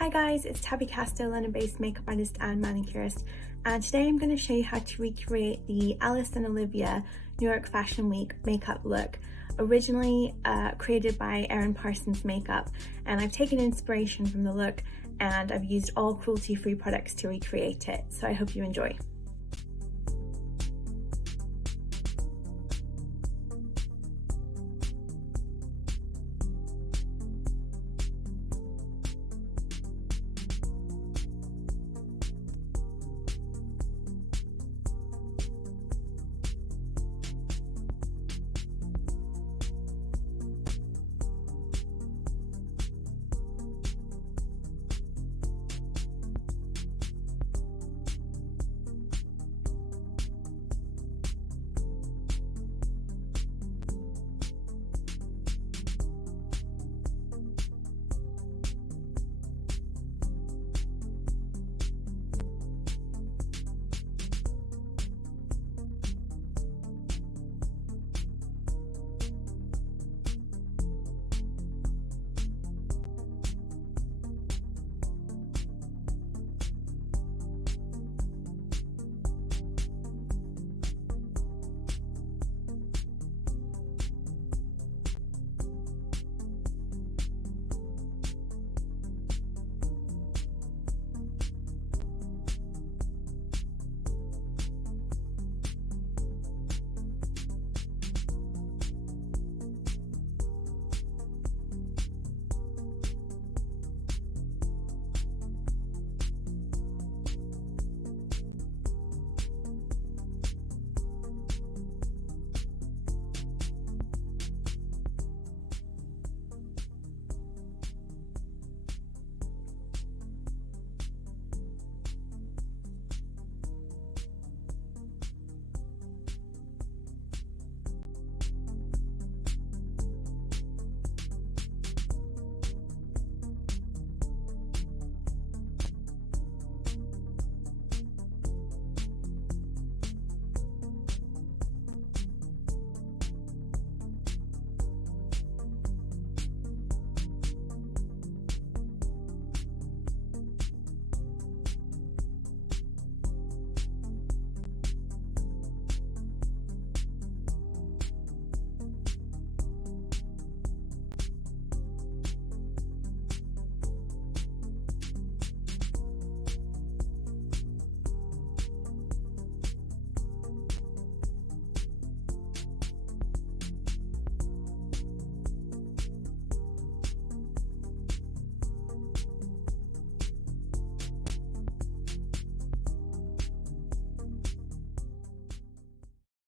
Hi guys, it's Tabby, Casto, London-based makeup artist and manicurist, and today I'm going to show you how to recreate the Alice and Olivia New York Fashion Week makeup look, originally created by Erin Parsons Makeup, and I've taken inspiration from the look and I've used all cruelty-free products to recreate it, so I hope you enjoy.